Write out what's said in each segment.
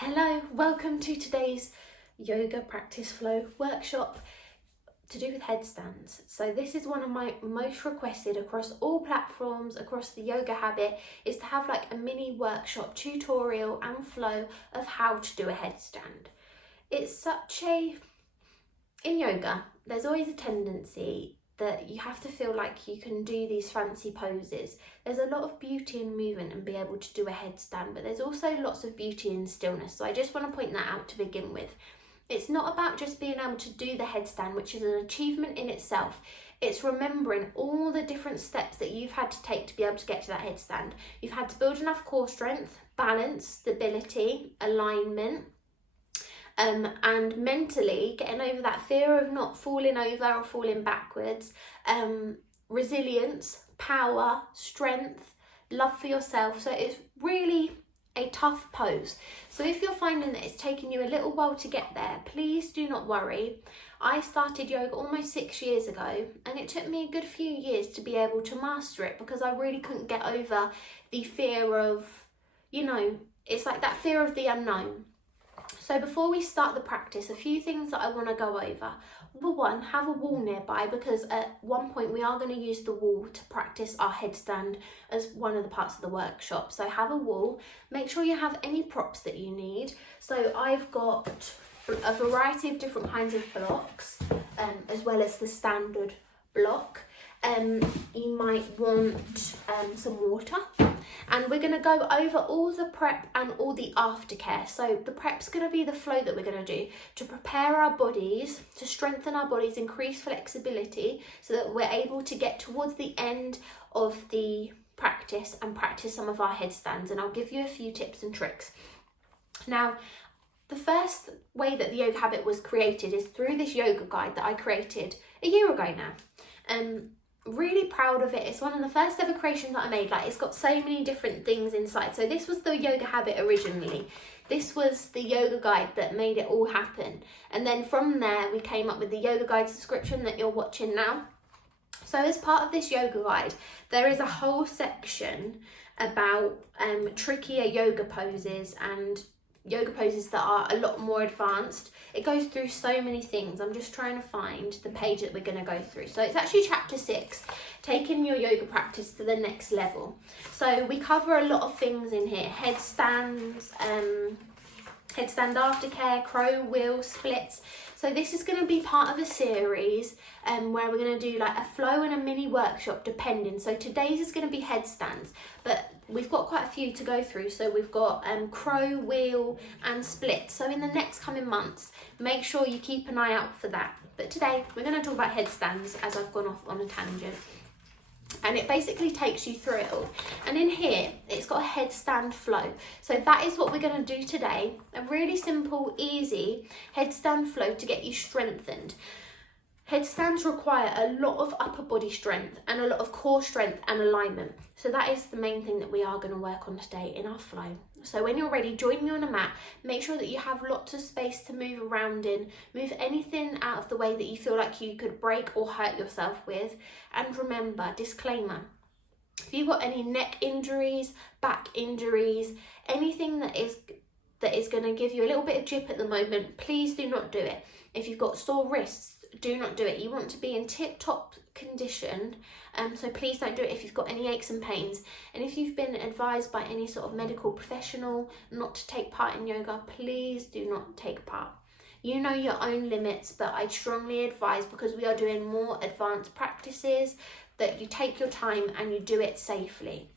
Hello, welcome to today's yoga practice flow workshop to do with headstands. So this is one of my most requested across all platforms, across the yoga habit, is to have like a mini workshop tutorial and flow of how to do a headstand. It's in yoga, there's always a tendency that you have to feel like you can do these fancy poses. There's a lot of beauty in movement and be able to do a headstand, but there's also lots of beauty in stillness. So I just want to point that out to begin with. It's not about just being able to do the headstand, which is an achievement in itself. It's remembering all the different steps that you've had to take to be able to get to that headstand. You've had to build enough core strength, balance, stability, alignment, and mentally getting over that fear of not falling over or falling backwards, resilience, power, strength, love for yourself. So it's really a tough pose. So if you're finding that it's taking you a little while to get there, please do not worry. I started yoga almost 6 years ago, and it took me a good few years to be able to master it because I really couldn't get over the fear of, it's like that fear of the unknown. So before we start the practice, a few things that I want to go over. Number one, have a wall nearby, because at one point we are going to use the wall to practice our headstand as one of the parts of the workshop. So have a wall. Make sure you have any props that you need. So I've got a variety of different kinds of blocks, as well as the standard block. You might want some water. And we're going to go over all the prep and all the aftercare. So the prep's going to be the flow that we're going to do to prepare our bodies, to strengthen our bodies, increase flexibility so that we're able to get towards the end of the practice and practice some of our headstands. And I'll give you a few tips and tricks. Now, the first way that the yoga habit was created is through this yoga guide that I created a year ago now. Really proud of it. It's one of the first ever creations that I made. Like, it's got so many different things inside. So this was the yoga habit originally. This was the yoga guide that made it all happen. And then from there we came up with the yoga guide subscription that you're watching now. So as part of this yoga guide, there is a whole section about trickier yoga poses and yoga poses that are a lot more advanced. It goes through so many things. I'm just trying to find the page that we're going to go through. So it's actually chapter 6, taking your yoga practice to the next level. So we cover a lot of things in here: headstands, headstand aftercare, crow, wheel, splits. So this is going to be part of a series where we're going to do like a flow and a mini workshop depending. So today's is going to be headstands, but we've got quite a few to go through. So we've got crow, wheel and split. So in the next coming months, make sure you keep an eye out for that. But today we're going to talk about headstands, as I've gone off on a tangent. And it basically takes you through it all. And in here, it's got a headstand flow. So that is what we're going to do today. A really simple, easy headstand flow to get you strengthened. Headstands require a lot of upper body strength and a lot of core strength and alignment. So that is the main thing that we are going to work on today in our flow. So when you're ready, join me on a mat. Make sure that you have lots of space to move around in. Move anything out of the way that you feel like you could break or hurt yourself with. And remember, disclaimer, if you've got any neck injuries, back injuries, anything that is going to give you a little bit of jip at the moment, please do not do it. If you've got sore wrists, do not do it. You want to be in tip-top condition, so please don't do it if you've got any aches and pains. And if you've been advised by any sort of medical professional not to take part in yoga, please do not take part. You know your own limits, but I strongly advise, because we are doing more advanced practices, that you take your time and you do it safely.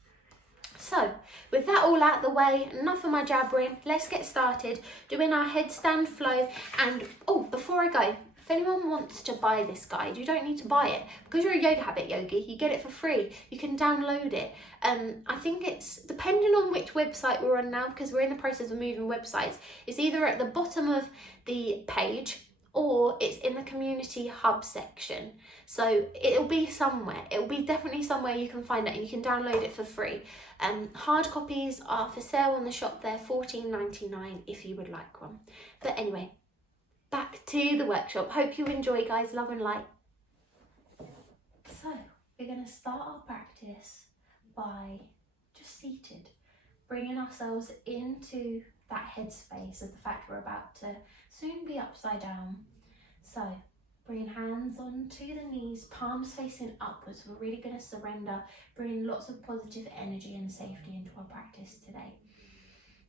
So, with that all out the way, enough of my jabbering, let's get started doing our headstand flow. And before I go, if anyone wants to buy this guide, you don't need to buy it. Because you're a yoga habit yogi, you get it for free. You can download it. I think it's, depending on which website we're on now, because we're in the process of moving websites, it's either at the bottom of the page or it's in the community hub section. So it'll be somewhere. It'll be definitely somewhere you can find it, and you can download it for free. Hard copies are for sale on the shop there, $14.99 if you would like one. But anyway, back to the workshop. Hope you enjoy, guys. Love and light. So we're going to start our practice by just seated, bringing ourselves into that headspace of the fact we're about to soon be upside down. So bring hands onto the knees, palms facing upwards. We're really going to surrender, bring lots of positive energy and safety into our practice today.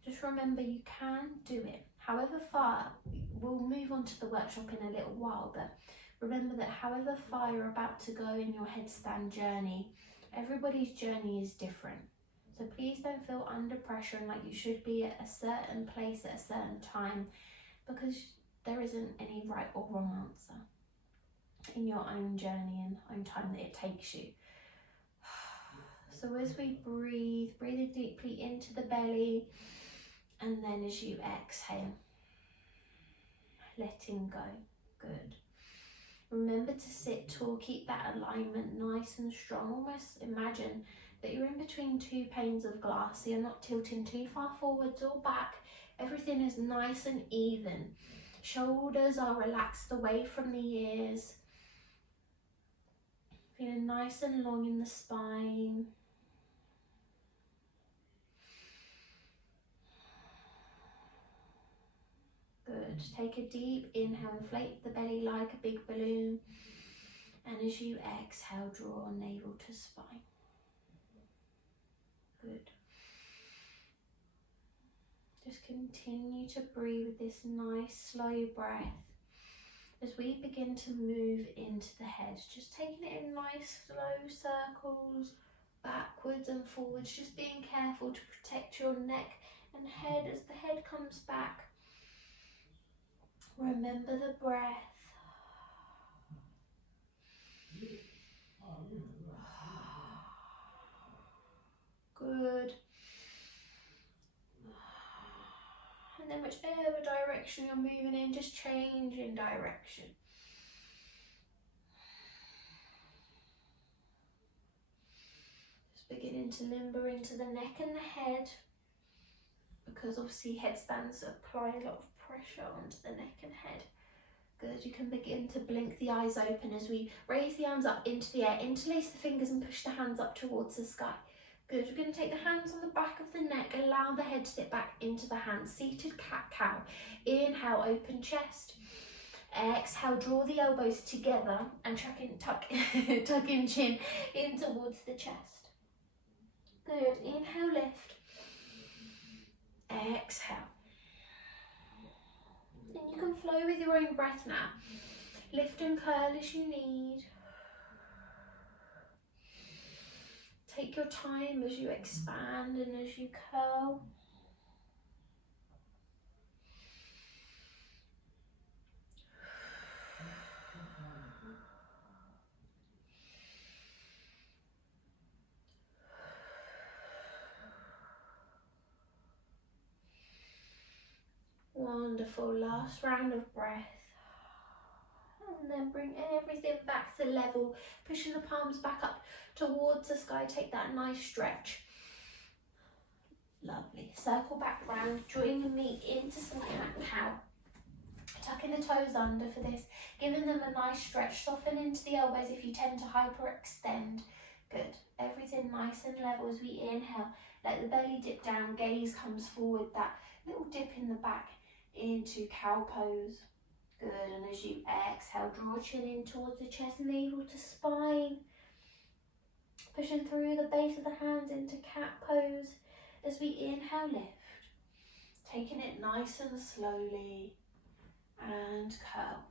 Just remember, you can do it. However far, we'll move on to the workshop in a little while, but remember that however far you're about to go in your headstand journey, everybody's journey is different. So please don't feel under pressure and like you should be at a certain place at a certain time, because there isn't any right or wrong answer in your own journey and own time that it takes you. So as we breathe, breathing deeply into the belly, and then as you exhale, letting go. Good. Remember to sit tall, keep that alignment nice and strong. Almost imagine that you're in between two panes of glass, so you're not tilting too far forwards or back. Everything is nice and even. Shoulders are relaxed away from the ears. Feeling nice and long in the spine. Good. Take a deep inhale, inflate the belly like a big balloon. And as you exhale, draw navel to spine. Good. Just continue to breathe with this nice slow breath as we begin to move into the head. Just taking it in nice slow circles, backwards and forwards, just being careful to protect your neck and head as the head comes back. Remember the breath. Good. And then whichever direction you're moving in, just change in direction. Just beginning to limber into the neck and the head, because obviously headstands apply a lot of pressure onto the neck and head. Good, you can begin to blink the eyes open as we raise the arms up into the air, interlace the fingers and push the hands up towards the sky. Good, we're going to take the hands on the back of the neck, allow the head to sit back into the hands, seated cat-cow. Inhale, open chest. Exhale, draw the elbows together and tuck in chin in towards the chest. Good, inhale, lift. Exhale. And you can flow with your own breath now. Lift and curl as you need. Take your time as you expand and as you curl. Wonderful, last round of breath. And then bring everything back to level, pushing the palms back up towards the sky. Take that nice stretch. Lovely. Circle back round, join me into some cat-cow. Tucking the toes under for this, giving them a nice stretch. Soften into the elbows if you tend to hyperextend. Good. Everything nice and level as we inhale. Let the belly dip down, gaze comes forward, that little dip in the back into cow pose. Good, and as you exhale, draw chin in towards the chest, navel to spine. Pushing through the base of the hands into cat pose. As we inhale, lift. Taking it nice and slowly, and curl.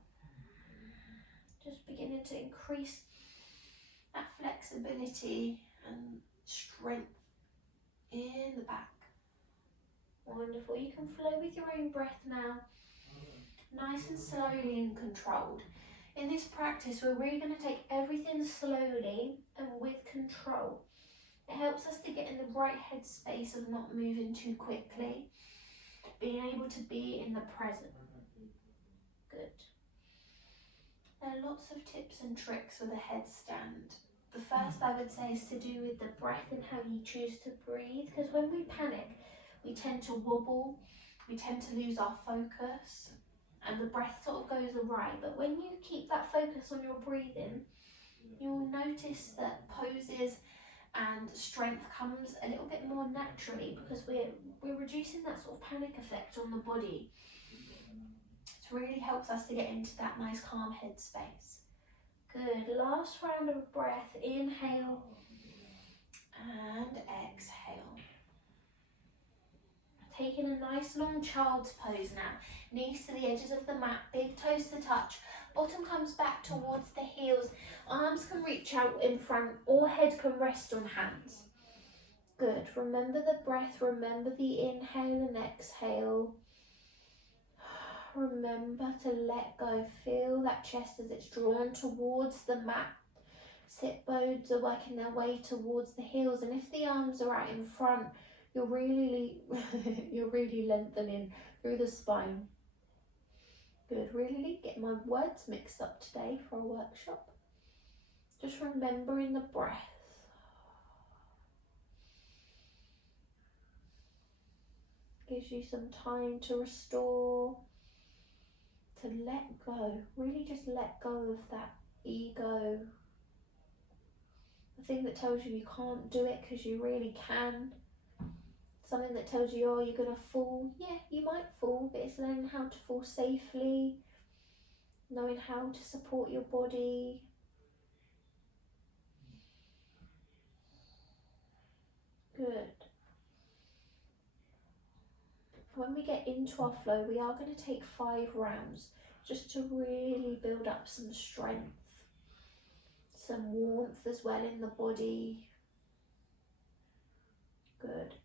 Just beginning to increase that flexibility and strength in the back. Wonderful, you can flow with your own breath now. Nice and slowly and controlled. In this practice, we're really going to take everything slowly and with control. It helps us to get in the right headspace of not moving too quickly, being able to be in the present. Good. There are lots of tips and tricks with a headstand. The first I would say is to do with the breath and how you choose to breathe, because when we panic, we tend to wobble, we tend to lose our focus, and the breath sort of goes awry. But when you keep that focus on your breathing, you'll notice that poses and strength comes a little bit more naturally because we're reducing that sort of panic effect on the body. It really helps us to get into that nice calm headspace. Good, last round of breath, inhale and exhale. Taking a nice long child's pose now, knees to the edges of the mat, big toes to touch, bottom comes back towards the heels, arms can reach out in front or head can rest on hands. Good, remember the breath, remember the inhale and exhale. Remember to let go, feel that chest as it's drawn towards the mat. Sit bones are working their way towards the heels, and if the arms are out in front, you're really lengthening through the spine. Good, really get my words mixed up today for a workshop. Just remembering the breath. Gives you some time to restore, to let go, really just let go of that ego. The thing that tells you you can't do it because you really can. Something that tells you, oh, you're going to fall. Yeah, you might fall, but it's learning how to fall safely, knowing how to support your body. Good. When we get into our flow, we are going to take 5 rounds just to really build up some strength, some warmth as well in the body. Good.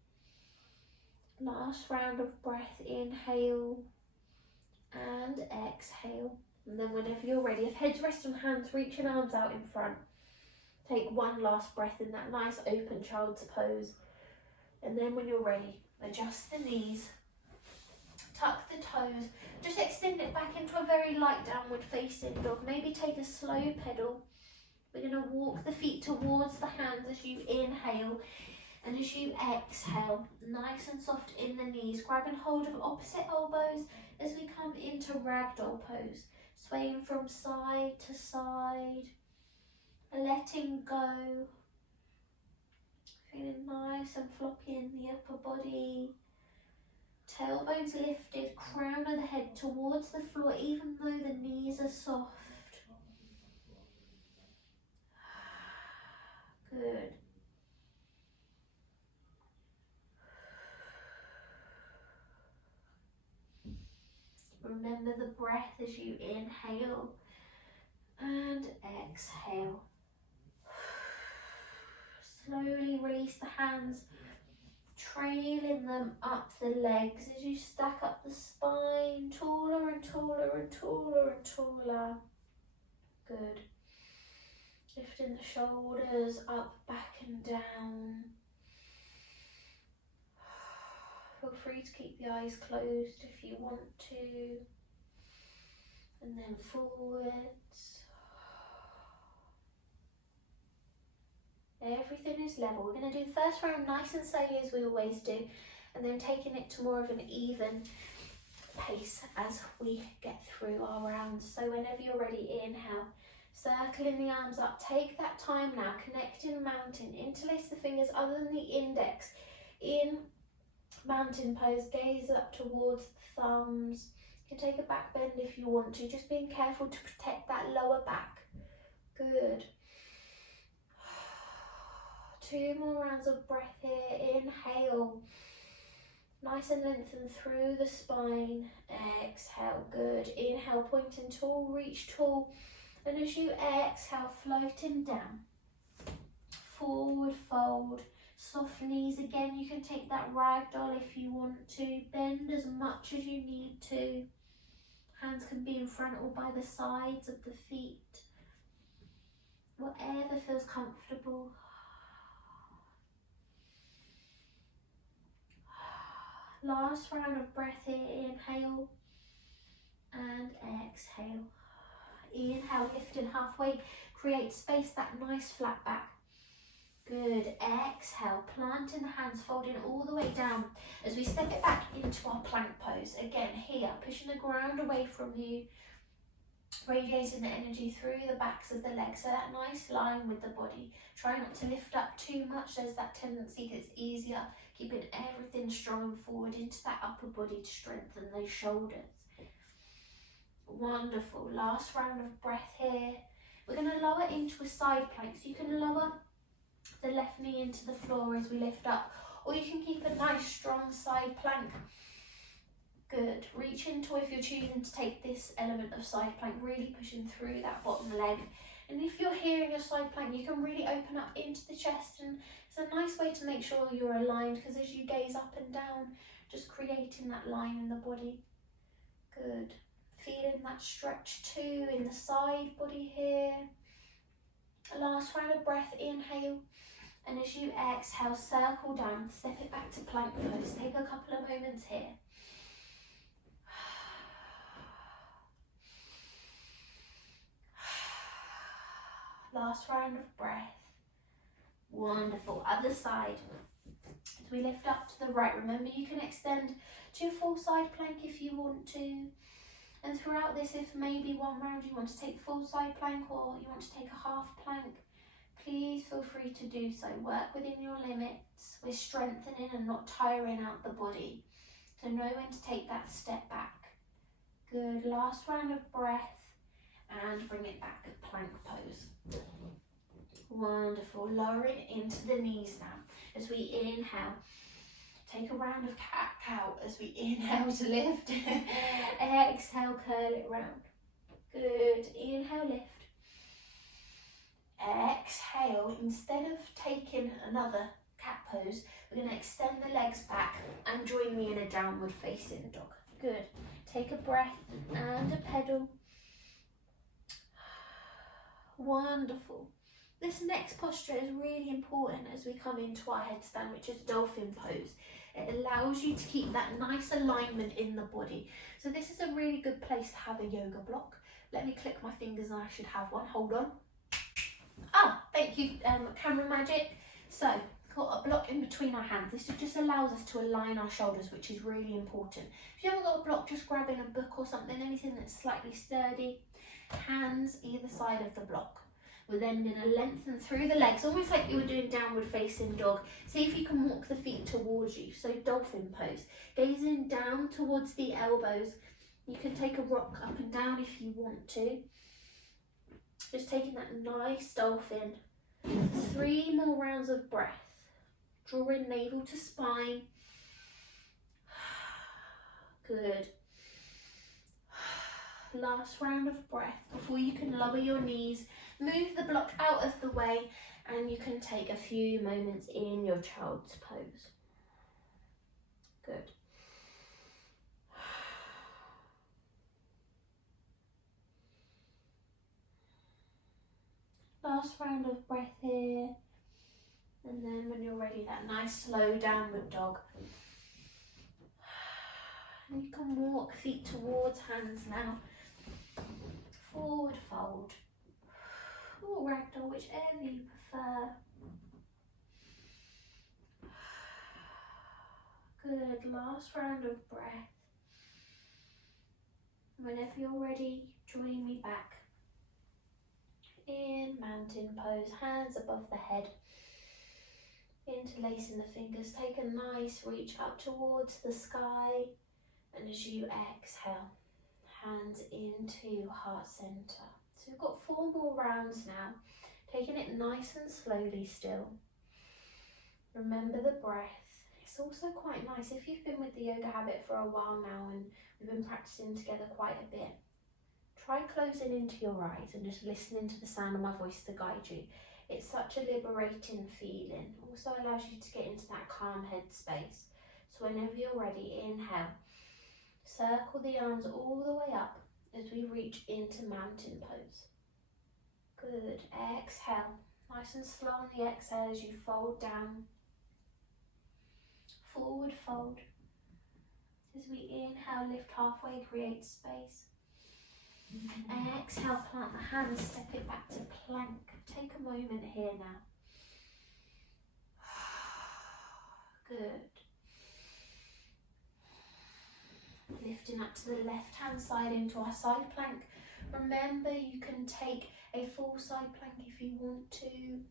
Last round of breath, inhale and exhale. And then whenever you're ready, if heads rest on hands, reaching arms out in front. Take one last breath in that nice open child's pose. And then when you're ready, adjust the knees, tuck the toes, just extend it back into a very light downward facing dog. Maybe take a slow pedal. We're going to walk the feet towards the hands as you inhale, and as you exhale, nice and soft in the knees, grabbing hold of opposite elbows as we come into ragdoll pose, swaying from side to side, letting go, feeling nice and floppy in the upper body. Tailbones lifted, crown of the head towards the floor, even though the knees are soft. Good. Remember the breath as you inhale and exhale. Slowly release the hands, trailing them up the legs as you stack up the spine, taller and taller and taller and taller. Good. Lifting the shoulders up, back and down. Feel free to keep the eyes closed if you want to. And then forwards. Everything is level. We're going to do the first round nice and slowly as we always do, and then taking it to more of an even pace as we get through our rounds. So whenever you're ready, inhale, circling the arms up. Take that time now, connecting mountain, interlace the fingers other than the index in mountain pose, gaze up towards the thumbs. You can take a back bend if you want to, just being careful to protect that lower back. Good. 2 more rounds of breath here. Inhale, nice and lengthen through the spine. Exhale, good. Inhale, pointing tall, reach tall. And as you exhale, floating down. Forward fold. Soft knees again. You can take that ragdoll if you want to. Bend as much as you need to. Hands can be in front or by the sides of the feet. Whatever feels comfortable. Last round of breath here. Inhale and exhale. Inhale, lifting halfway. Create space, that nice flat back. Good. Exhale, planting the hands, folding all the way down as we step it back into our plank pose. Again, here, pushing the ground away from you. radiating the energy through the backs of the legs, so that nice line with the body. Try not to lift up too much. There's that tendency that it's easier, keeping everything strong and forward into that upper body to strengthen those shoulders. Wonderful. Last round of breath here. We're going to lower into a side plank, so you can lower the left knee into the floor as we lift up, or you can keep a nice strong side plank. Good. Reach into, if you're choosing to take this element of side plank, really pushing through that bottom leg. And if you're here in your side plank, you can really open up into the chest, and it's a nice way to make sure you're aligned, because as you gaze up and down, just creating that line in the body. Good. Feeling that stretch too in the side body here. Last round of breath, inhale. And as you exhale, circle down, step it back to plank pose. Take a couple of moments here. Last round of breath. Wonderful. Other side. As we lift up to the right, remember you can extend to a full side plank if you want to. And throughout this, if maybe one round you want to take full side plank or you want to take a half plank, please feel free to do so. Work within your limits. We're strengthening and not tiring out the body. So know when to take that step back. Good. Last round of breath. And bring it back to plank pose. Wonderful. Lowering into the knees now. As we inhale, take a round of cat-cow as we inhale to lift. Exhale, curl it round. Good. Inhale, lift. Exhale. Instead of taking another cat pose, we're going to extend the legs back and join me in a downward facing dog. Good. Take a breath and a pedal. Wonderful. This next posture is really important as we come into our headstand, which is dolphin pose. It allows you to keep that nice alignment in the body. So this is a really good place to have a yoga block. Let me click my fingers and I should have one. Hold on. Ah, thank you, camera magic. So, got a block in between our hands. This just allows us to align our shoulders, which is really important. If you haven't got a block, just grab in a book or something, anything that's slightly sturdy. Hands either side of the block. We're then going to lengthen through the legs, almost like you were doing downward facing dog. See if you can walk the feet towards you. So dolphin pose. Gazing down towards the elbows. You can take a rock up and down if you want to. Just taking that nice dolphin. 3 more rounds of breath. Drawing navel to spine. Good. Last round of breath before you can lower your knees, move the block out of the way, and you can take a few moments in your child's pose. Good. Last round of breath here, and then when you're ready, that nice slow downward dog. And you can walk feet towards hands now. Forward fold, or ragdoll, whichever you prefer. Good, last round of breath. Whenever you're ready, join me back. In mountain pose, hands above the head. Interlacing the fingers, take a nice reach up towards the sky. And as you exhale, hands into heart center. So we've got 4 more rounds now, taking it nice and slowly still. Remember the breath. It's also quite nice if you've been with the yoga habit for a while now and we've been practicing together quite a bit. Try closing into your eyes and just listening to the sound of my voice to guide you. It's such a liberating feeling. Also allows you to get into that calm head space. So whenever you're ready, inhale. Circle the arms all the way up as we reach into mountain pose. Good. Exhale. Nice and slow on the exhale as you fold down. Forward fold. As we inhale, lift halfway, create space. Exhale, plant the hands, step it back to plank. Take a moment here now. Good. Lifting up to the left hand side into our side plank. Remember, you can take a full side plank if you want to.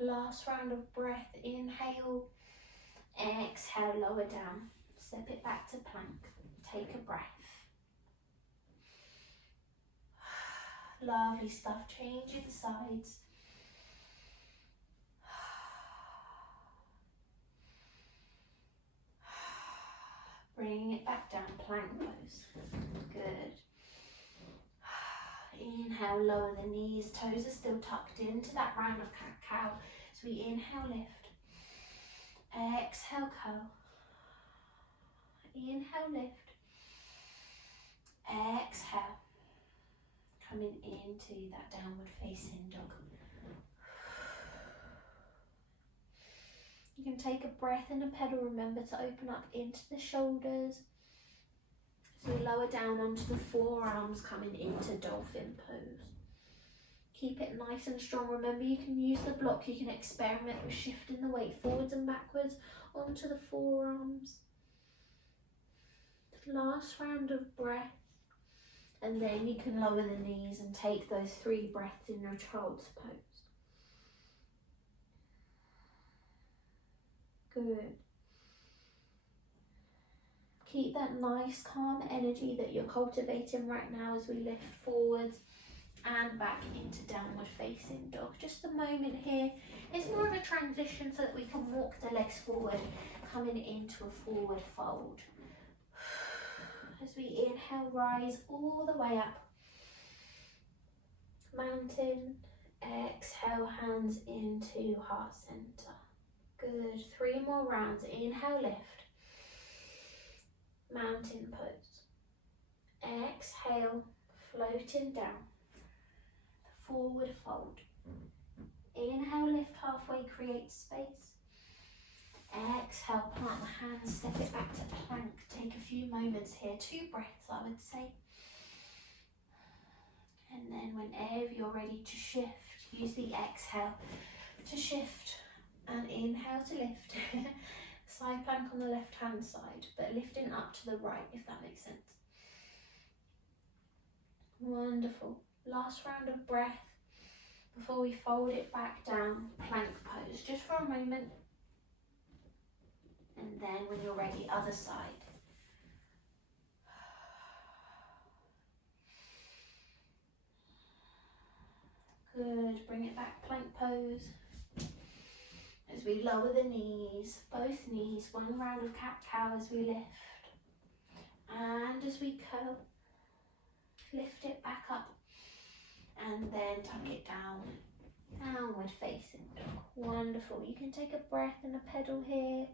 Last round of breath, inhale, exhale, lower down, step it back to plank, take a breath. Lovely stuff, changing sides. Bringing it back down, plank pose. Good. Inhale, lower the knees, toes are still tucked into that round of cat-cow. So we inhale, lift. Exhale, curl. Inhale, lift. Exhale. Coming into that downward facing dog. You can take a breath and a pedal. Remember to open up into the shoulders. So we lower down onto the forearms, coming into dolphin pose. Keep it nice and strong. Remember, you can use the block. You can experiment with shifting the weight forwards and backwards onto the forearms. Last round of breath. And then you can lower the knees and take those 3 breaths in your child's pose. Good. Keep that nice calm energy that you're cultivating right now as we lift forwards and back into downward facing dog. Just a moment here. It's more of a transition so that we can walk the legs forward, coming into a forward fold. As we inhale, rise all the way up. Mountain, exhale, hands into heart center. Good, 3 more rounds. Inhale, lift. Mountain pose. Exhale, floating down. Forward fold. Inhale, lift halfway, create space. Exhale, plant the hands, step it back to plank. Take a few moments here, 2 breaths I would say. And then whenever you're ready to shift, use the exhale to shift and inhale to lift. Side plank on the left hand side, but lifting up to the right, if that makes sense. Wonderful. Last round of breath before we fold it back down, plank pose, just for a moment. And then when you're ready, other side. Good, bring it back, plank pose. As we lower the knees, both knees, 1 round of cat-cow as we lift. And as we curl, lift it back up. And then tuck it down, downward facing dog. Wonderful. You can take a breath and a pedal here.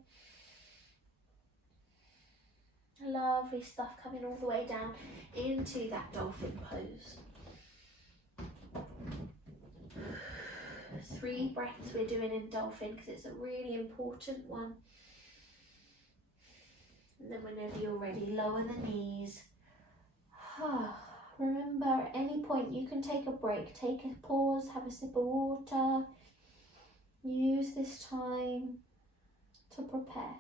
Lovely stuff, coming all the way down into that dolphin pose. 3 breaths we're doing in dolphin because it's a really important one. And then whenever you're ready, lower the knees. Remember, at any point you can take a break, take a pause, have a sip of water. Use this time to prepare.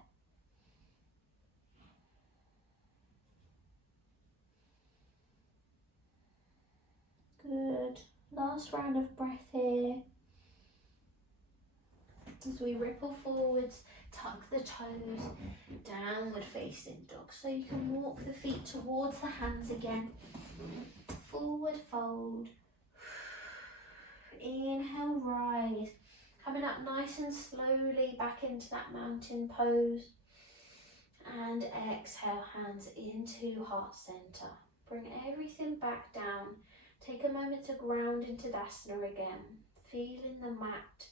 Good. Last round of breath here. As we ripple forwards, tuck the toes, downward facing dog. So you can walk the feet towards the hands again. Forward fold. Inhale, rise. Coming up nice and slowly back into that mountain pose. And exhale, hands into heart center. Bring everything back down. Take a moment to ground into Dasana again. Feeling the mat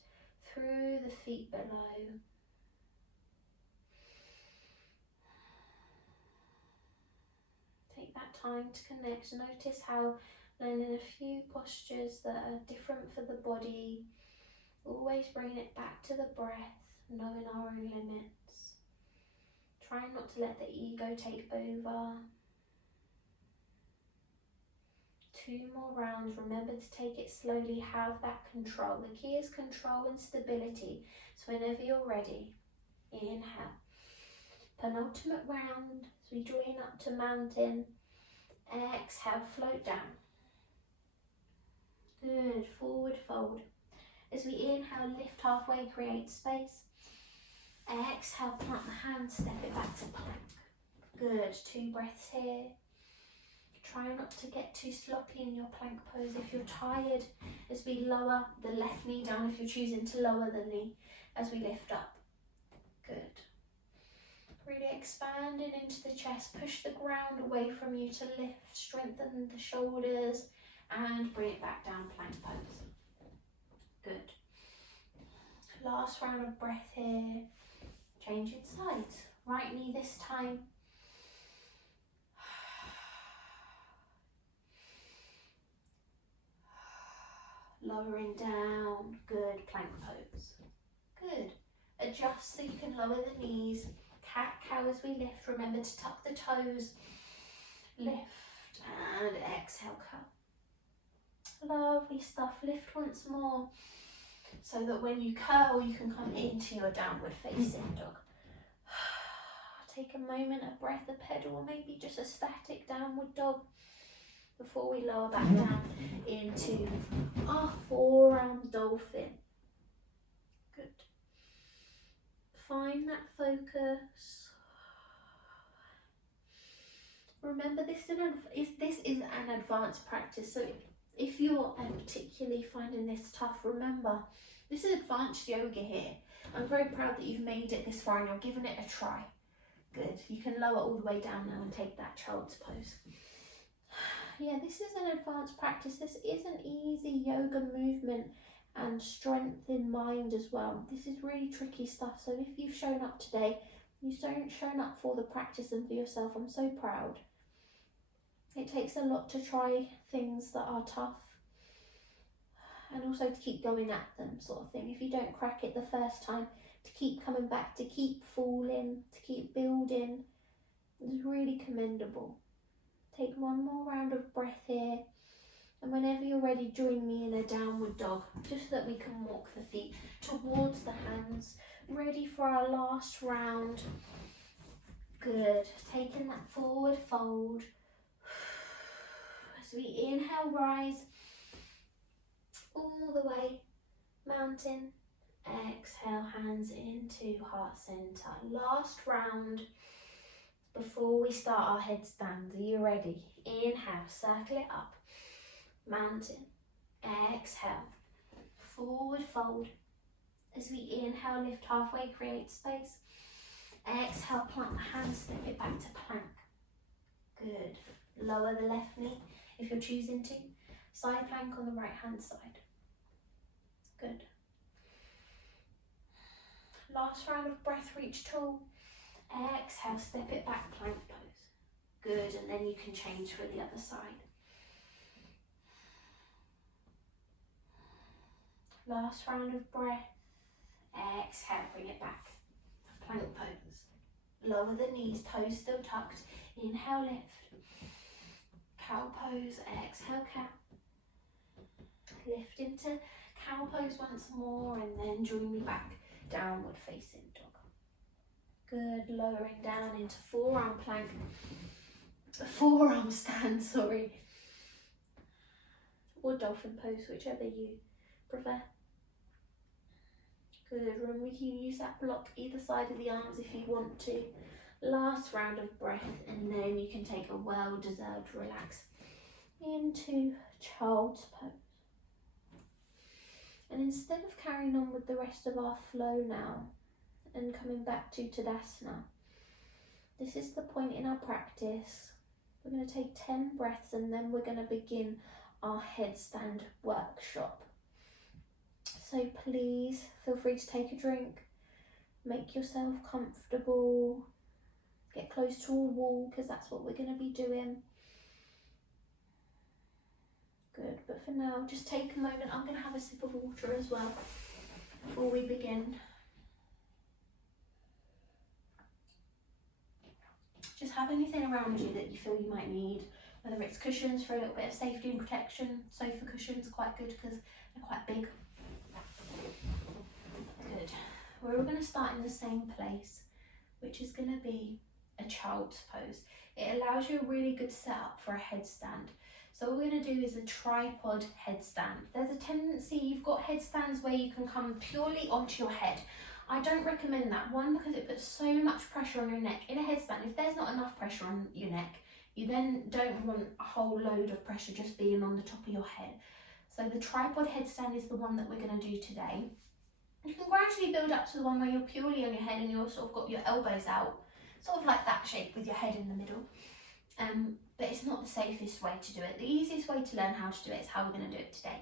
through the feet below. Take that time to connect. Notice how learning a few postures that are different for the body. Always bring it back to the breath, knowing our own limits. Try not to let the ego take over. 2 more rounds. Remember to take it slowly, have that control. The key is control and stability. So whenever you're ready, inhale. Penultimate round, as we join up to mountain. Exhale, float down. Good, forward fold. As we inhale, lift halfway, create space. Exhale, plant the hands, step it back to plank. Good, 2 breaths here. Try not to get too sloppy in your plank pose. If you're tired, as we lower the left knee down, if you're choosing to lower the knee as we lift up. Good. Really expanding into the chest. Push the ground away from you to lift. Strengthen the shoulders and bring it back down, plank pose. Good. Last round of breath here. Changing sides. Right knee this time. Lowering down. Good, plank pose. Good. Adjust so you can lower the knees. Cat cow as we lift. Remember to tuck the toes. Lift and exhale, curl. Lovely stuff. Lift once more so that when you curl, you can come into your downward facing dog. Take a moment, a breath, a pedal, or maybe just a static downward dog before we lower back down into our forearm dolphin. Good. Find that focus. Remember, this is an advanced practice, so if you're particularly finding this tough, remember, this is advanced yoga here. I'm very proud that you've made it this far and you're giving it a try. Good. You can lower all the way down now and take that child's pose. Yeah, this is an advanced practice. This is an easy yoga movement and strength in mind as well. This is really tricky stuff. So if you've shown up today, you've shown up for the practice and for yourself, I'm so proud. It takes a lot to try things that are tough and also to keep going at them, sort of thing. If you don't crack it the first time, to keep coming back, to keep falling, to keep building, is really commendable. Take one more round of breath here, and whenever you're ready, join me in a downward dog, just so that we can walk the feet towards the hands. Ready for our last round. Good. Taking that forward fold. As we inhale, rise all the way, mountain. Exhale, hands into heart center. Last round before we start our headstand. Are you ready? Inhale, circle it up, mountain. Exhale, forward fold. As we inhale, lift halfway, create space. Exhale, plant the hands, step it back to plank. Good. Lower the left knee if you're choosing to. Side plank on the right hand side. Good. Last round of breath, reach tall. Exhale, step it back, plank pose. Good, and then you can change for the other side. Last round of breath. Exhale, bring it back. Plank pose. Lower the knees, toes still tucked. Inhale, lift. Cow pose, exhale, cow. Lift into cow pose once more and then join me back. Downward facing dog. Good, lowering down into forearm plank. Forearm stand, sorry. Or dolphin pose, whichever you prefer. Good, remember you can use that block either side of the arms if you want to. Last round of breath, and then you can take a well-deserved relax into child's pose. And instead of carrying on with the rest of our flow now and coming back to Tadasana, this is the point in our practice. We're going to take 10 breaths and then we're going to begin our headstand workshop. So please feel free to take a drink, make yourself comfortable, get close to a wall because that's what we're going to be doing. Good, but for now, just take a moment. I'm going to have a sip of water as well before we begin. Just have anything around you that you feel you might need, whether it's cushions for a little bit of safety and protection. Sofa cushions, quite good because they're quite big. Good. We're all going to start in the same place, which is going to be a child's pose. It allows you a really good setup for a headstand. So what we're going to do is a tripod headstand. There's a tendency, you've got headstands where you can come purely onto your head. I don't recommend that. One, because it puts so much pressure on your neck. In a headstand, if there's not enough pressure on your neck, you then don't want a whole load of pressure just being on the top of your head. So the tripod headstand is the one that we're going to do today. You can gradually build up to the one where you're purely on your head and you're sort of got your elbows out, sort of like that shape with your head in the middle. But it's not the safest way to do it. The easiest way to learn how to do it is how we're going to do it today.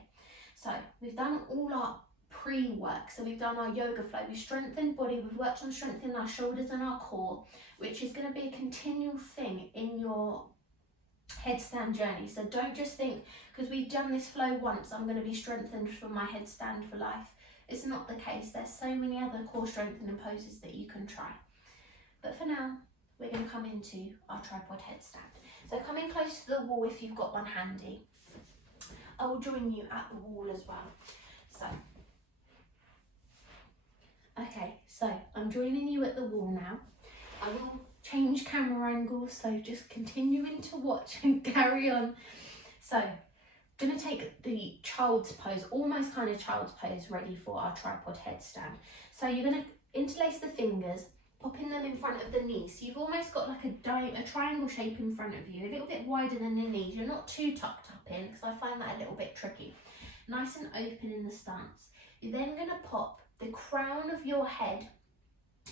So we've done all our pre-work. So we've done our yoga flow, we've strengthened body, we've worked on strengthening our shoulders and our core, which is going to be a continual thing in your headstand journey. So don't just think, because we've done this flow once, I'm going to be strengthened for my headstand for life. It's not the case. There's so many other core strengthening poses that you can try. But for now, we're going to come into our tripod headstand. So come in close to the wall if you've got one handy. I will join you at the wall as well. So, okay, so I'm joining you at the wall now. I will change camera angles, so just continuing to watch and carry on. So, I'm going to take the child's pose, almost kind of child's pose, ready for our tripod headstand. So you're going to interlace the fingers, popping them in front of the knees. So you've almost got like a triangle shape in front of you, a little bit wider than the knees. You're not too tucked up in, because I find that a little bit tricky. Nice and open in the stance. You're then going to pop the crown of your head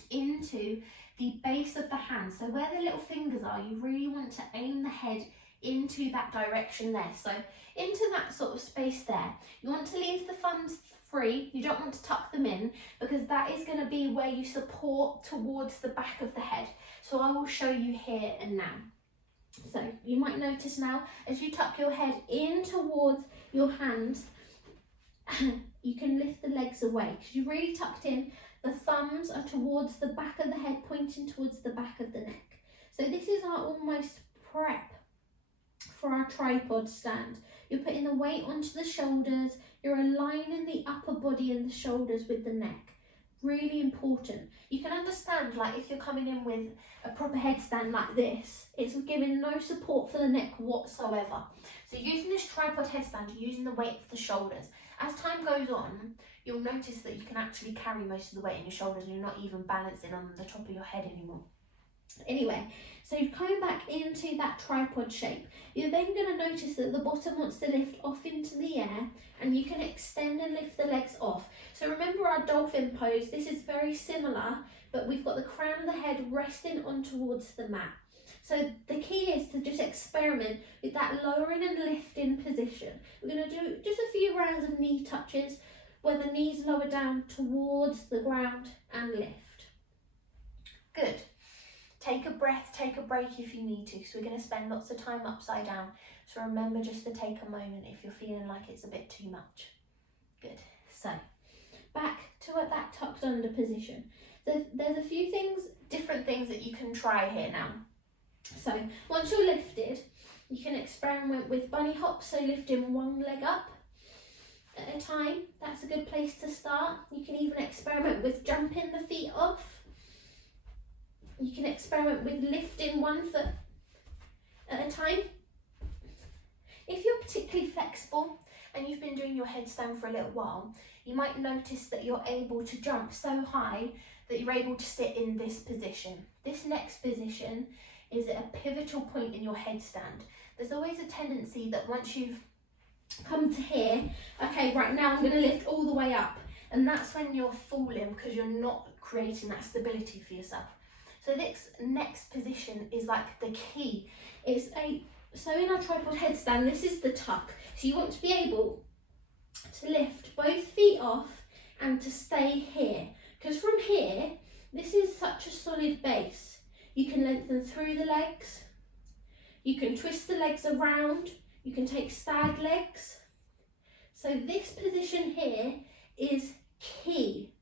into the base of the hand. So where the little fingers are, you really want to aim the head into that direction there. So into that sort of space there. You want to leave the thumbs free. You don't want to tuck them in, because that is going to be where you support towards the back of the head. So I will show you here and now. So you might notice now, as you tuck your head in towards your hands, you can lift the legs away because you're really tucked in. The thumbs are towards the back of the head, pointing towards the back of the neck. So this is our almost prep for our tripod stand. You're putting the weight onto the shoulders, you're aligning the upper body and the shoulders with the neck. Really important. You can understand, like, if you're coming in with a proper headstand like this, it's giving no support for the neck whatsoever. So using this tripod headstand, you're using the weight of the shoulders. As time goes on, you'll notice that you can actually carry most of the weight in your shoulders and you're not even balancing on the top of your head anymore. Anyway, so you're coming back into that tripod shape. You're then going to notice that the bottom wants to lift off into the air, and you can extend and lift the legs off. So remember our dolphin pose, this is very similar, but we've got the crown of the head resting on towards the mat. So the key is to just experiment with that lowering and lifting position. We're going to do just a few rounds of knee touches where the knees lower down towards the ground and lift. Good. Take a breath, take a break if you need to, because we're going to spend lots of time upside down. So remember just to take a moment if you're feeling like it's a bit too much. Good. So back to that tucked under position. So there's a few things, different things that you can try here now. So once you're lifted, you can experiment with bunny hops, so lifting one leg up at a time. That's a good place to start. You can even experiment with jumping the feet off. You can experiment with lifting one foot at a time. If you're particularly flexible and you've been doing your headstand for a little while, you might notice that you're able to jump so high that you're able to sit in this position. This next position is at a pivotal point in your headstand. There's always a tendency that once you've come to here, okay, right now I'm going to lift all the way up, and that's when you're falling because you're not creating that stability for yourself. So this next position is like the key. So in our tripod headstand, this is the tuck. So you want to be able to lift both feet off and to stay here, because from here, this is such a solid base. You can lengthen through the legs, you can twist the legs around, you can take stag legs. So this position here is key.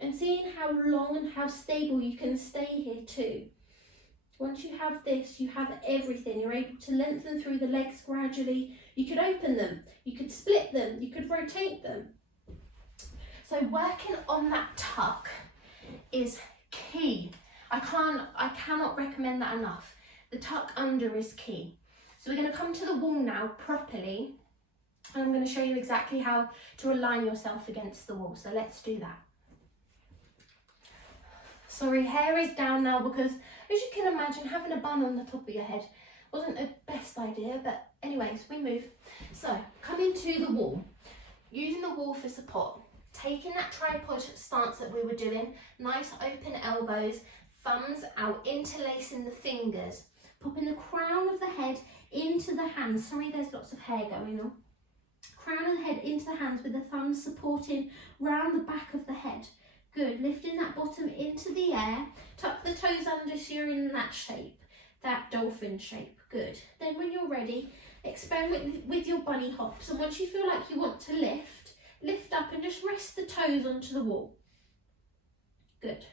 And seeing how long and how stable you can stay here too. Once you have this, you have everything. You're able to lengthen through the legs gradually. You could open them, you could split them, you could rotate them. So working on that tuck is key. I cannot recommend that enough. The tuck under is key. So we're going to come to the wall now properly, and I'm going to show you exactly how to align yourself against the wall. So let's do that. Sorry, hair is down now because, as you can imagine, having a bun on the top of your head wasn't the best idea, but anyways, we move. So, coming to the wall, using the wall for support, taking that tripod stance that we were doing, nice open elbows, thumbs out, interlacing the fingers, popping the crown of the head into the hands. Sorry, there's lots of hair going on. Crown of the head into the hands with the thumbs supporting round the back of the head. Good, lifting that bottom into the air, tuck the toes under so you're in that shape, that dolphin shape. Good. Then when you're ready, experiment with your bunny hops, and once you feel like you want to lift up and just rest the toes onto the wall. Good.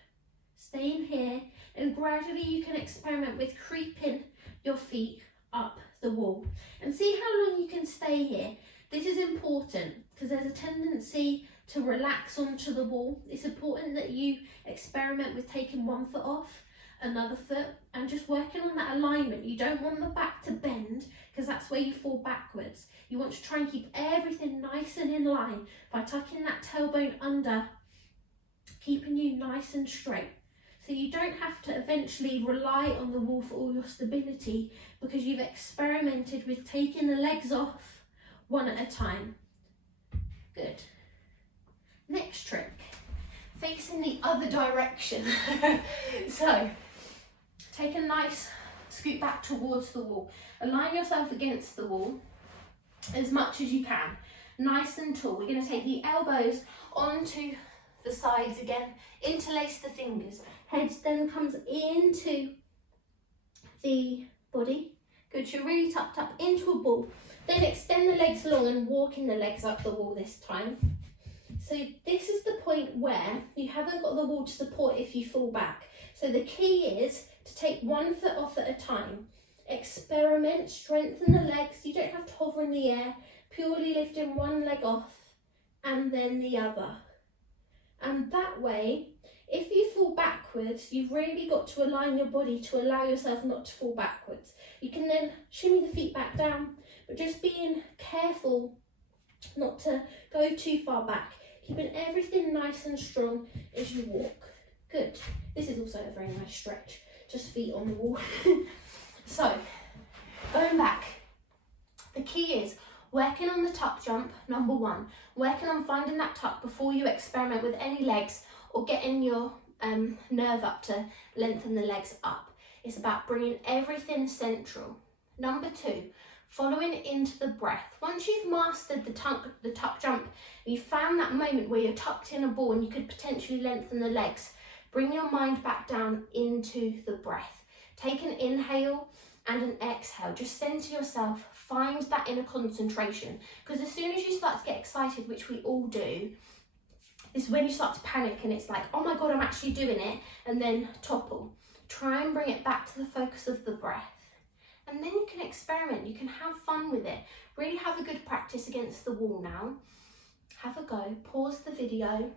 Stay in here, and gradually you can experiment with creeping your feet up the wall and see how long you can stay here. This is important because there's a tendency to relax onto the wall. It's important that you experiment with taking one foot off, another foot, and just working on that alignment. You don't want the back to bend because that's where you fall backwards. You want to try and keep everything nice and in line by tucking that tailbone under, keeping you nice and straight. So you don't have to eventually rely on the wall for all your stability because you've experimented with taking the legs off one at a time. Good. Next trick, facing the other direction. So, take a nice scoot back towards the wall. Align yourself against the wall as much as you can. Nice and tall. We're going to take the elbows onto the sides again. Interlace the fingers. Head then comes into the body. Good, you're really tucked up into a ball. Then extend the legs long and walking the legs up the wall this time. So this is the point where you haven't got the wall to support if you fall back. So the key is to take one foot off at a time. Experiment, strengthen the legs. You don't have to hover in the air, purely lifting one leg off and then the other. And that way, if you fall backwards, you've really got to align your body to allow yourself not to fall backwards. You can then shimmy the feet back down, but just being careful not to go too far back. Keeping everything nice and strong as you walk. Good. This is also a very nice stretch. Just feet on the wall. So, going back. The key is working on the tuck jump, number one. Working on finding that tuck before you experiment with any legs or getting your nerve up to lengthen the legs up. It's about bringing everything central. Number two, following into the breath. Once you've mastered the tuck jump, you found that moment where you're tucked in a ball and you could potentially lengthen the legs, bring your mind back down into the breath. Take an inhale and an exhale. Just center yourself, find that inner concentration. Because as soon as you start to get excited, which we all do, is when you start to panic and it's like, oh my God, I'm actually doing it, and then topple. Try and bring it back to the focus of the breath. And then you can experiment, you can have fun with it. Really have a good practice against the wall now. Have a go, pause the video,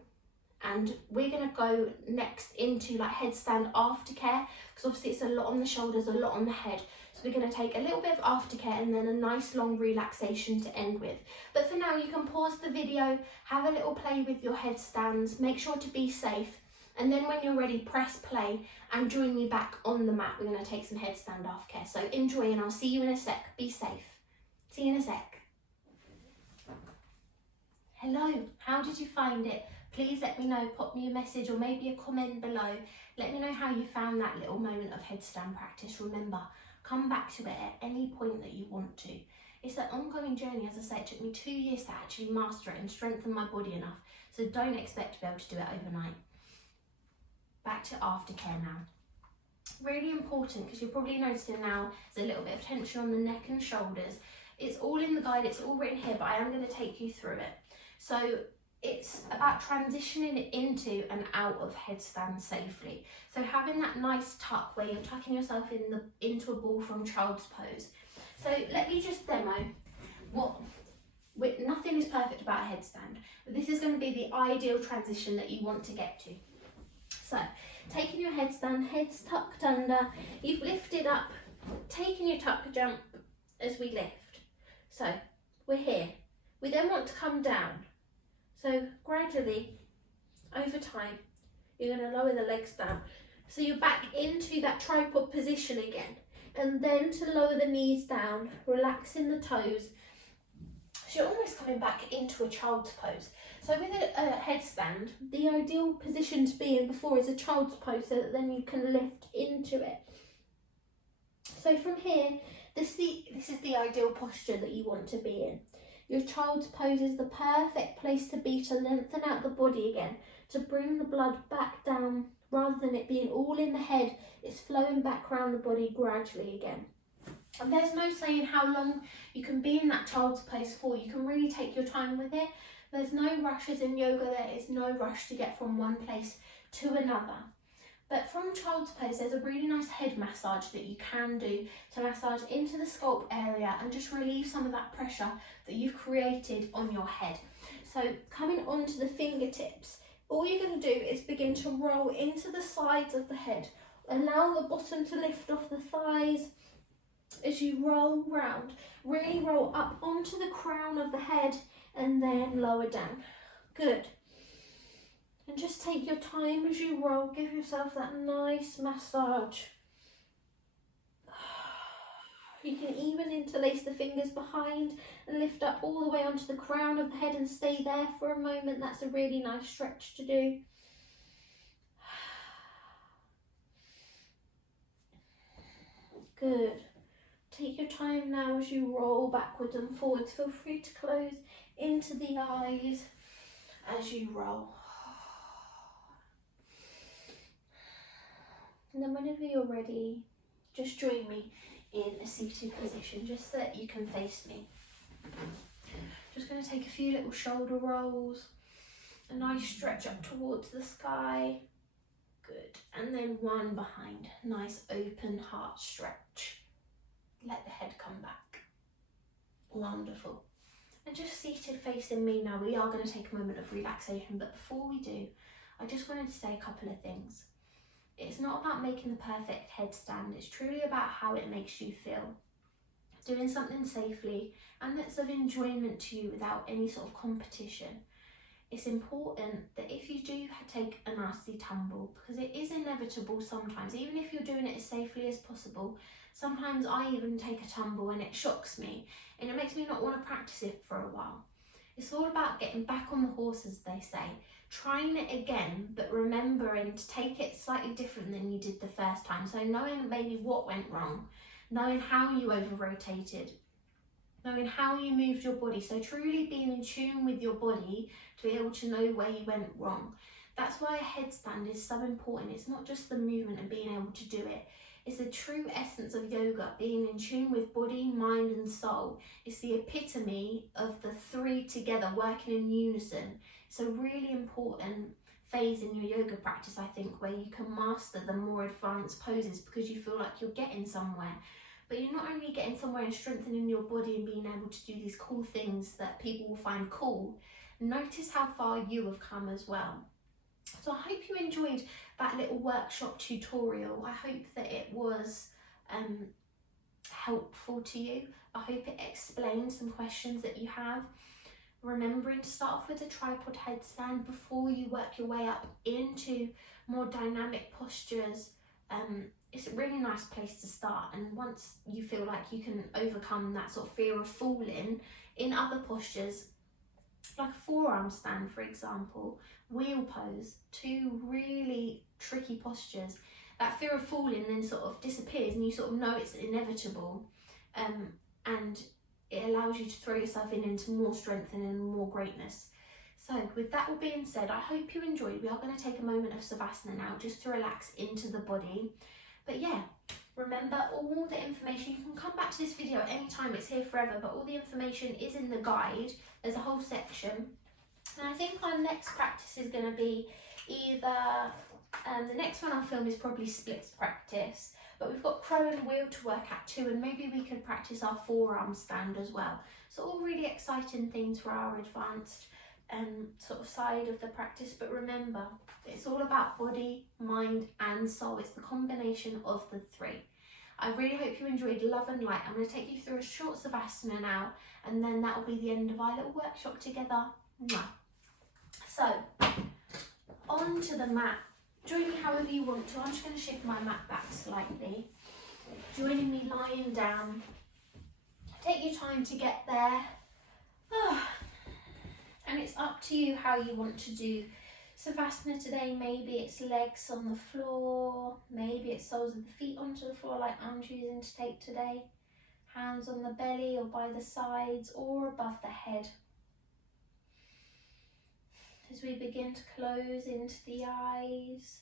and we're gonna go next into like headstand aftercare, because obviously it's a lot on the shoulders, a lot on the head. So we're gonna take a little bit of aftercare and then a nice long relaxation to end with. But for now, you can pause the video, have a little play with your headstands, make sure to be safe. And then when you're ready, press play and join me back on the mat. We're going to take some headstand aftercare. So enjoy, and I'll see you in a sec. Be safe. See you in a sec. Hello, how did you find it? Please let me know, pop me a message or maybe a comment below. Let me know how you found that little moment of headstand practice. Remember, come back to it at any point that you want to. It's an ongoing journey. As I say, it took me 2 years to actually master it and strengthen my body enough. So don't expect to be able to do it overnight. Back to aftercare now. Really important, because you're probably noticing now there's a little bit of tension on the neck and shoulders. It's all in the guide, it's all written here, but I am going to take you through it. So it's about transitioning it into and out of headstand safely. So having that nice tuck where you're tucking yourself into a ball from child's pose. So let me just demo nothing is perfect about a headstand, but this is going to be the ideal transition that you want to get to. So taking your headstand, head's tucked under, you've lifted up, taking your tuck jump as we lift. So we're here. We then want to come down. So gradually, over time, you're going to lower the legs down. So you're back into that tripod position again. And then to lower the knees down, relaxing the toes. So you're almost coming back into a child's pose. So with a headstand, the ideal position to be in before is a child's pose, so that then you can lift into it. So from here, this is the ideal posture that you want to be in. Your child's pose is the perfect place to be, to lengthen out the body again, to bring the blood back down. Rather than it being all in the head, it's flowing back around the body gradually again. And there's no saying how long you can be in that child's pose for. You can really take your time with it. There's no rushes in yoga. There is no rush to get from one place to another. But from child's pose, there's a really nice head massage that you can do to massage into the scalp area and just relieve some of that pressure that you've created on your head. So coming onto the fingertips, all you're going to do is begin to roll into the sides of the head. Allow the bottom to lift off the thighs as you roll round. Really roll up onto the crown of the head and then lower down. Good. And just take your time as you roll. Give yourself that nice massage. You can even interlace the fingers behind and lift up all the way onto the crown of the head and stay there for a moment. That's a really nice stretch to do. Good. Take your time now as you roll backwards and forwards. Feel free to close into the eyes as you roll. And then whenever you're ready, just join me in a seated position, just so that you can face me. Just going to take a few little shoulder rolls, a nice stretch up towards the sky. Good. And then one behind, nice open heart stretch. Let the head come back. Wonderful. And just seated facing me now, we are going to take a moment of relaxation, but before we do, I just wanted to say a couple of things. It's not about making the perfect headstand, it's truly about how it makes you feel. Doing something safely and that's of enjoyment to you without any sort of competition. It's important that if you do take a nasty tumble, because it is inevitable sometimes, even if you're doing it as safely as possible, sometimes I even take a tumble and it shocks me and it makes me not want to practice it for a while. It's all about getting back on the horse, as they say, trying it again, but remembering to take it slightly different than you did the first time. So knowing maybe what went wrong, knowing how you over-rotated, knowing how you moved your body. So truly being in tune with your body to be able to know where you went wrong. That's why a headstand is so important. It's not just the movement and being able to do it. It's the true essence of yoga, being in tune with body, mind and soul. It's the epitome of the three together working in unison. It's a really important phase in your yoga practice, I think, where you can master the more advanced poses because you feel like you're getting somewhere. But you're not only getting somewhere and strengthening your body and being able to do these cool things that people will find cool, notice how far you have come as well. So I hope you enjoyed that little workshop tutorial. I hope that it was helpful to you. I hope it explained some questions that you have. Remembering to start off with a tripod headstand before you work your way up into more dynamic postures. It's a really nice place to start, and once you feel like you can overcome that sort of fear of falling in other postures, like a forearm stand for example, wheel pose, two really tricky postures, that fear of falling then sort of disappears and you sort of know it's inevitable, and it allows you to throw yourself into more strength and more greatness. So with that all being said, I hope you enjoyed. We are going to take a moment of Savasana now just to relax into the body. But yeah, remember all the information, you can come back to this video at any time, it's here forever, but all the information is in the guide. There's a whole section. And I think our next practice is going to be either, the next one I'll film is probably splits practice, but we've got crow and wheel to work at too, and maybe we can practice our forearm stand as well. So all really exciting things for our advanced sort of side of the practice, but remember, it's all about body, mind and soul. It's the combination of the three. I really hope you enjoyed Love and Light. I'm going to take you through a short Savasana now, and then that will be the end of our little workshop together. Mwah. So, onto the mat. Join me however you want to. I'm just going to shift my mat back slightly. Joining me lying down. Take your time to get there. And it's up to you how you want to do Savasana today. Maybe it's legs on the floor, maybe it's soles of the feet onto the floor like I'm choosing to take today. Hands on the belly or by the sides or above the head. As we begin to close into the eyes,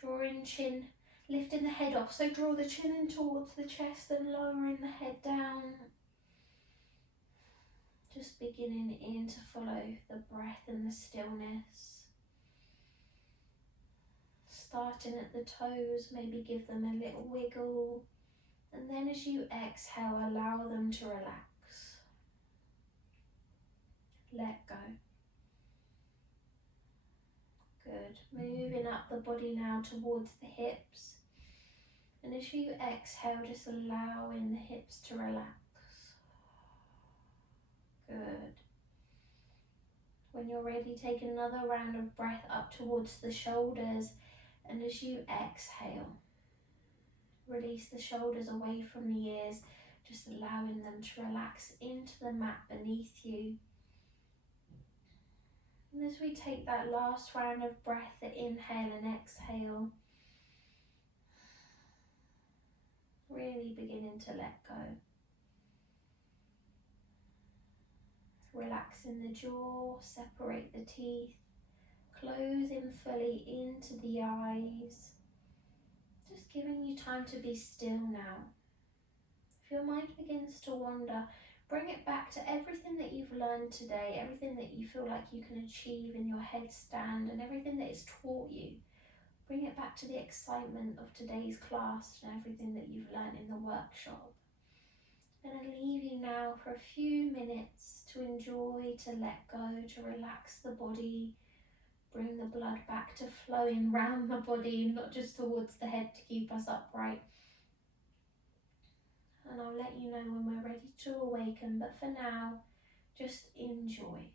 drawing chin, lifting the head off. So draw the chin in towards the chest and lowering the head down. Just beginning in to follow the breath and the stillness. Starting at the toes, maybe give them a little wiggle. And then as you exhale, allow them to relax. Let go. Good. Moving up the body now towards the hips. And as you exhale, just allowing the hips to relax. Good. When you're ready, take another round of breath up towards the shoulders, and as you exhale, release the shoulders away from the ears, just allowing them to relax into the mat beneath you. And as we take that last round of breath, the inhale and exhale, really beginning to let go. Relaxing the jaw, separate the teeth, closing fully into the eyes. Just giving you time to be still now. If your mind begins to wander, bring it back to everything that you've learned today, everything that you feel like you can achieve in your headstand and everything that it's taught you. Bring it back to the excitement of today's class and everything that you've learned in the workshop. I'm going to leave you now for a few minutes to enjoy, to let go, to relax the body, bring the blood back to flowing round the body, not just towards the head to keep us upright. And I'll let you know when we're ready to awaken, but for now, just enjoy.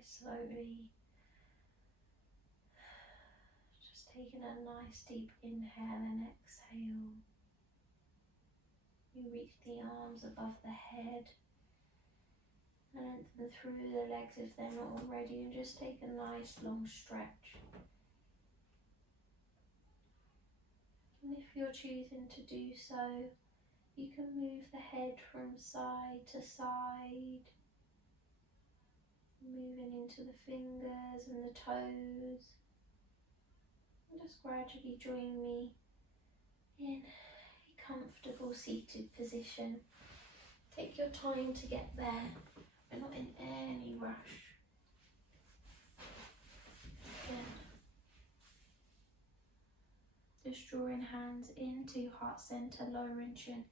very slowly. Just taking a nice deep inhale and exhale. You reach the arms above the head and lengthen through the legs if they're not already, and just take a nice long stretch. And if you're choosing to do so, you can move the head from side to side, moving into the fingers and the toes. And just gradually join me in a comfortable seated position. Take your time to get there. We're not in any rush. Again, just drawing hands into heart center, lowering chin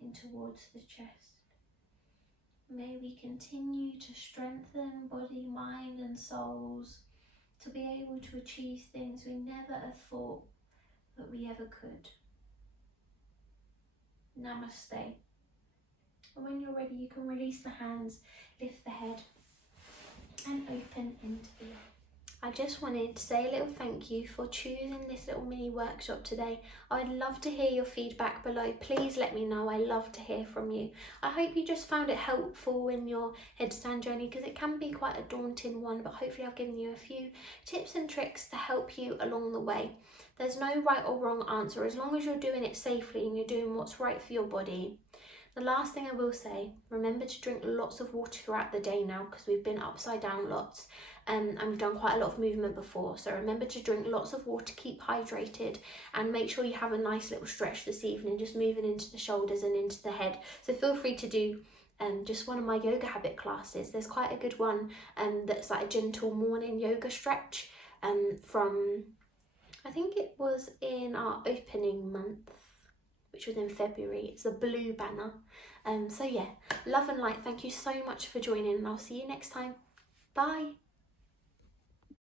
in towards the chest. May we continue to strengthen body, mind and souls to be able to achieve things we never have thought that we ever could. Namaste. And when you're ready, you can release the hands, lift the head and open into the air. I just wanted to say a little thank you for choosing this little mini workshop today. I'd love to hear your feedback below. Please let me know. I love to hear from you. I hope you just found it helpful in your headstand journey, because it can be quite a daunting one, but hopefully I've given you a few tips and tricks to help you along the way. There's no right or wrong answer, as long as you're doing it safely and you're doing what's right for your body. The last thing I will say, remember to drink lots of water throughout the day now, because we've been upside down lots and we've done quite a lot of movement before. So remember to drink lots of water, keep hydrated, and make sure you have a nice little stretch this evening, just moving into the shoulders and into the head. So feel free to do just one of my yoga habit classes. There's quite a good one that's like a gentle morning yoga stretch from, I think it was in our opening month, which was in February. It's a blue banner. So yeah, love and light. Thank you so much for joining, and I'll see you next time. Bye.